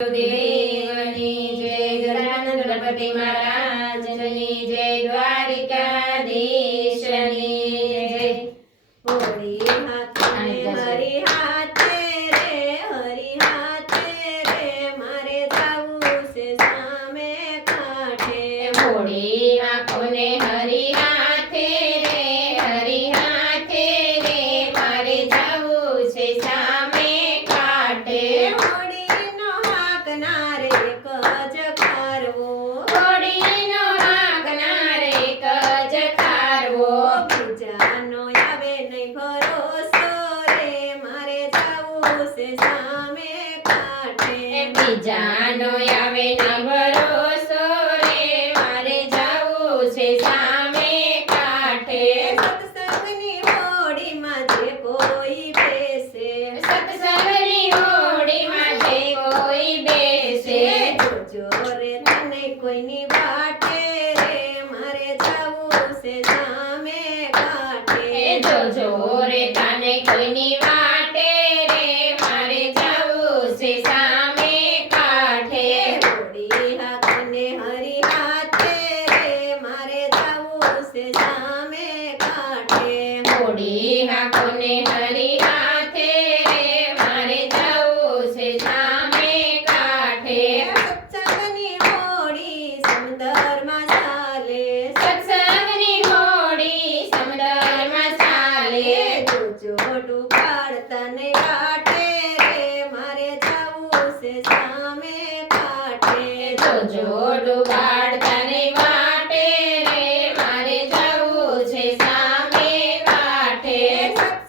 દેવની જય, ગજાનંદ ગણપતિ મહારાજની જય, દ્વારિકાધીશની જય. હોળી હાથે હરી હાથે રે મારે જાવું છે સામે કાંઠે. હોળી આંખોને હરી હાથે રે મારે જાવું છે સામે કાંઠે. હોળીનો હાંકનાર એક જ ખારવો, હોળીનો હાંકનાર એક જ ખારવો. બીજાનો આવે નહીં ભરોસો રે મારે જાવું છે સામે કાંઠે. બીજાનો આવે ના ભરોસો રે મારે જાવું છે સામે કાંઠે. સત્સંગની હોડીમાં જે કોઈ બેસે, સત્સંગની હોડીમાં જે કોઈ બેસે. જોજો રે તને કોઈની વાટે રે મારે જાવું છે સામે કાંઠે. જોજો રે તને કોઈની વાટે રે મારે જાવું છે સામે કાંઠે. હોળી હાથને હરી હાથે રે મારે જાવું છે સામે કાંઠે. હોળી હાંકોને હરી હાથે રે મારે જાવું છે સામે કાંઠે. સત્સંગની હોડી સમુદ્રમાં ચાલે, સત્સંગની હોડી સમુદ્રમાં ચાલે. જોજો ડૂબાડતા ને કાંઠે રે મારે જાવું છે સામે કાંઠે. જોજો ડુબાડતા ને વાટે રે મારે જાવું છે સામે કાંઠે.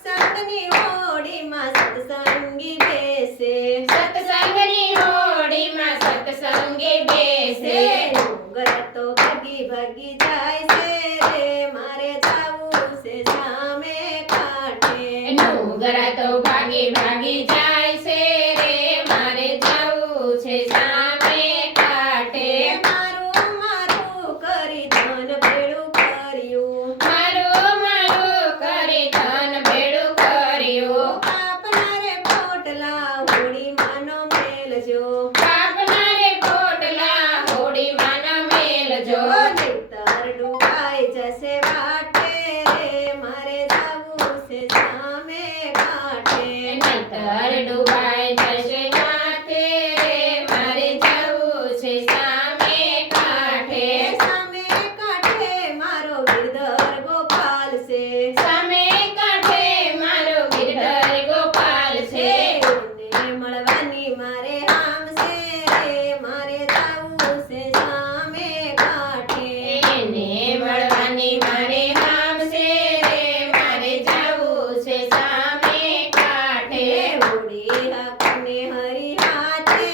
સત્સંગની હોડીમાં સત્સંગી બેસે, સત્સંગની હોડીમાં સત્સંગી બેસે. ડુંગર તો ભાગી ભાગી જાય છે રે મારે જાવું છે સામે કાંઠે. ડુંગર તો ભાગી ભાગી જાય છે રે મારે જાવું છે સામે કાંઠે. મારું મારું કરી ધન ભેળું કર્યું, મારું કરી ધન ભેળું કર્યું. આપનારે પોટલા હોળી માનો મેલજો, આપનારે પોટલા હોડીમાં ન મેલજો. નહીતર ડૂબાઈ જશે વાટે રે મારે જાવું છે સામે કાંઠે. નહીતર ડૂબાઈ જશે માથે રે મારે જાવું છે સામે કાંઠે. સામે કાંઠે મારો ગિરધર ગોપાલ છે, સામે કાંઠે મારો ગિરધર ગોપાલ છે. એને મળવાની મારે હામ છે રે મારે જાવું છે સામે કાંઠે. એને મળવાની મારે હામ છે રે મારે જાવું છે સામે કાંઠે. હોળી હાંકને હરી હાથે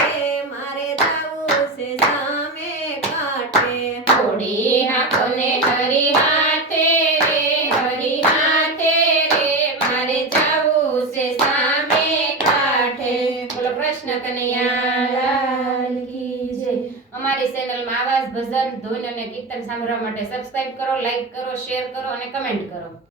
રે મારે જાવું છે સામે કાંઠે. હોળી હાંકોને હરી હાથે રે મારે જાવું છે સામે કાંઠે. બોલો કૃષ્ણ કનૈયા લાલ કી જય. અમારી ચેનલમાં આવા જ ભજન ધૂન અને કીર્તન સાંભળવા માટે સબસ્ક્રાઇબ કરો, લાઈક કરો, શેર કરો અને કમેન્ટ કરો.